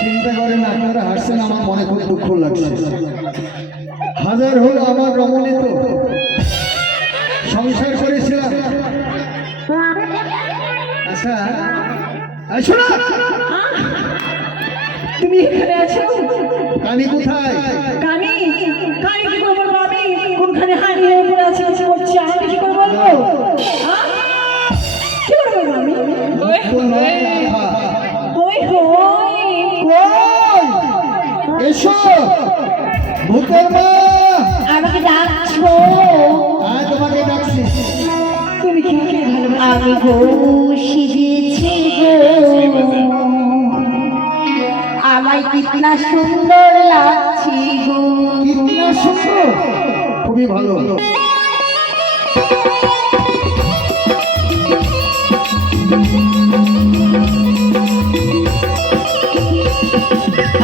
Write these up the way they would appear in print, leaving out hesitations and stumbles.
চিন্তা করেন আপনারা হাসছেন, আমার মনে খুব দুঃখ লাগছে। হাজার হলো আমার রমণী, তো সংসার করেছিলাম। আচ্ছা শোনো, তুমি এখানে আছো? কানি কোথায়? কানি কানি কি করে বলবো? আমি কোনখানে হানি হয়ে পড়ে আছি, কিছু করছি, আমি কি করে বলবো? কি করে বলবো আমি? ওই এসো ভূতের মা, আমাকে ডাকছো? হ্যাঁ তোমাকে ডাকছি। তুমি কি ভালোবাসো? আমি গো সেজেছি গো, আমায় কিতনা সুন্দর লাগছে গো। কিতনা সুন্দর, খুবই ভালো।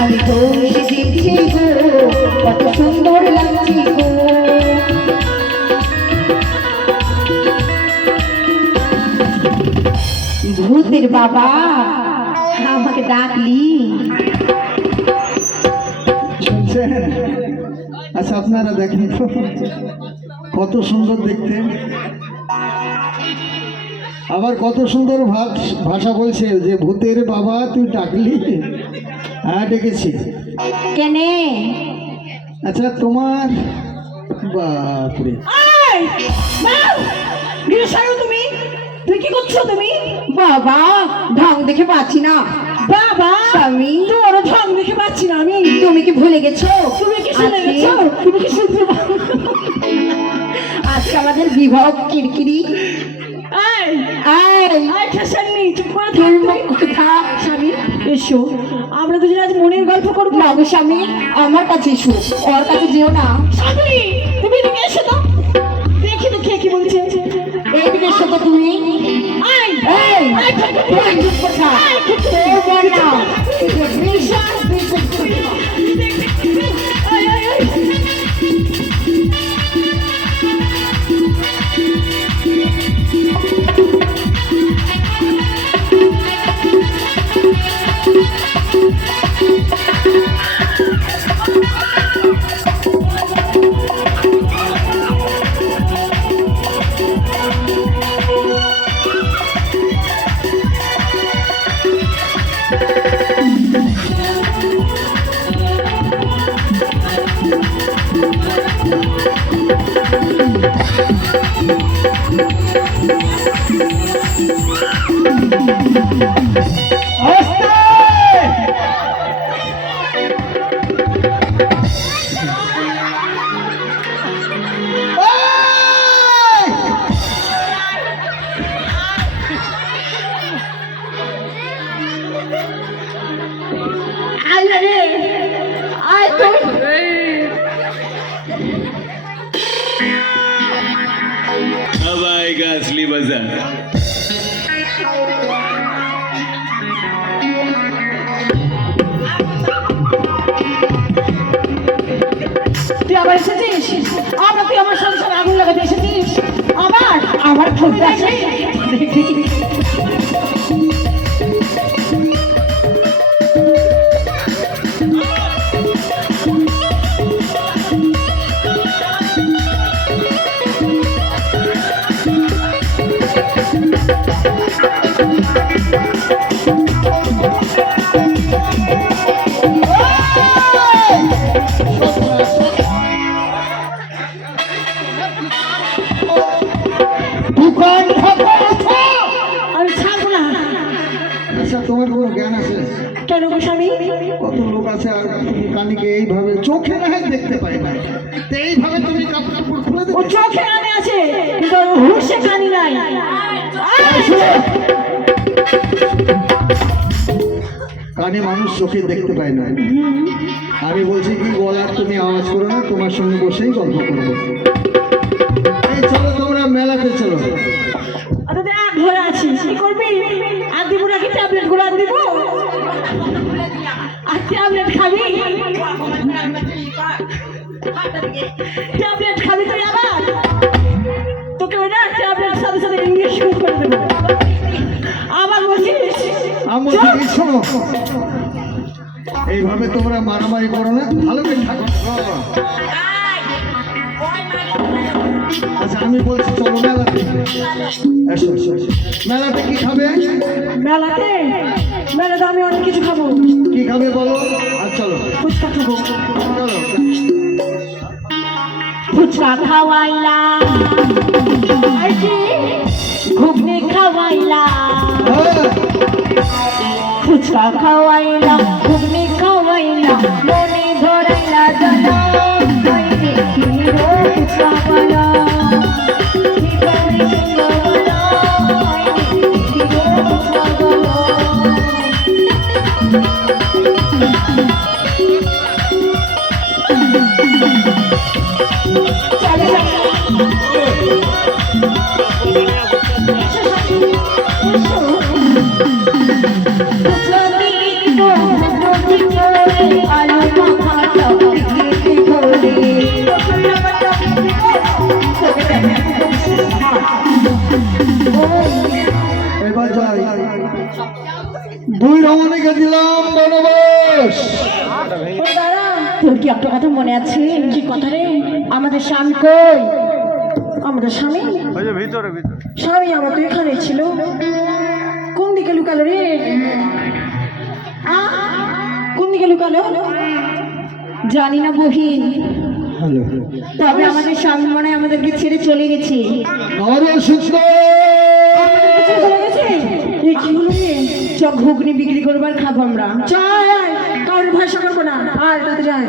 আমি গো সেজেছি গো, কত সুন্দর লাগছে গো। ভূতের বাবা আমাকে ডাকলি? শুনছেন? আচ্ছা আপনারা দেখেন তো কত সুন্দর দেখতে, আবার কত সুন্দর ভাষা বলছে যে ভূতের বাবা তুই ডাকলি। হ্যাঁ ডেকেছি। কেনে? আচ্ছা তোমার বাপরে, তুমি তুই কি করছো? তুমি বাবা ঢং দেখে পাচ্ছি না। বাবা আমি তোর ঢং দেখে পাচ্ছি না আমি। তুমি কি ভুলে গেছো? তুমি কি শুনে গেছো? তুমি কি শুনতে পাও? আজকে আমাদের বিবাহ কিরকিরি। স্বামী এসো, আমরা দুজন আজ মনের গল্প করবো। বাবু স্বামী আমার কাছে এসো, ওর কাছে যেও না। স্বামী তুমি এদিকে এসো তো, দেখি তো কে কি বলছে। এইদিকে এসো তো তুমি। अब आएगा असली मजा। তুই আবার এসেছিস? আবার তুই আমার সংসারে আগুন লাগাতে এসেছিস? আবার আমার খুঁজতে আসে দেখি। তোমার কোনো জ্ঞান আছে? কেন গো স্বামী? কত লোক আছে আর কানিকে এইভাবে চোখে না দেখতে পাই না, এইভাবে তুমি কাপড় খুলে দেবে? ও চোখে কানে আছে কিন্তু হুঁশে কানি নাই। কানে মানুষ চোখে দেখতে পায় না। আমি বলছি কি গলার তুমি আওয়াজ করো না, তোমার সঙ্গে বসেই গল্প করবো। এই চলো তোমরা মেলাতে চলো। দেখ ঘরে আছিস, কি করবি? আর দিব নাকি ট্যাবলেট গুলো? আর দিব? আর ট্যাবলেট খাবি? ট্যাবলেট খাবি তুই আবার? তোকে ওই না ট্যাবলেট সাথে সাথে ইঞ্জেকশন করে দেবো। আবার বলছিস? আমার দিকে শোনো, এইভাবে তোমরা মারামারি করো না, ভালো করে থাকো। আচ্ছা আমি বলছি চলো মেলাতে। এসো এসো এসো। মেলাতে কি খাবে? মেলাতে মেলাতে আমি অনেক কিছু খাবো। কি খাবে বলো? আর চলো ফুচকা খাবো। চলো। ফুচকা খাওয়াইলা, ঘুগনি খাওয়াইলা, হ্যাঁ, ফুচকা খাওয়াইলা, ঘুগনি খাওয়াইলা, মনে ধরাইলা জানা ফুচকা খাওয়াইলা। এবার যাই। দুই রমণীকে দিলাম বনবাস। তোর কি একটা কথা মনে আছে? কি কথা রে? আমাদের স্বামী কই? আমাদের স্বামী স্বামী আমার তো এখানে ছিল। কোন দিকে লুকালো রে? কোন দিকে লুকালো জানি না বহিন। হ্যালো, তবে আমাদের স্বামী মনে হয় আমাদেরকে ছেড়ে চলে গেছে। আরে সুন্দর। চলে গেছে? এ কি হলো রে? চক ঘুগনি বিক্রি করবার খাবো আমরা। চল, কারোর ভাষা করবো না। আর তাতে যায়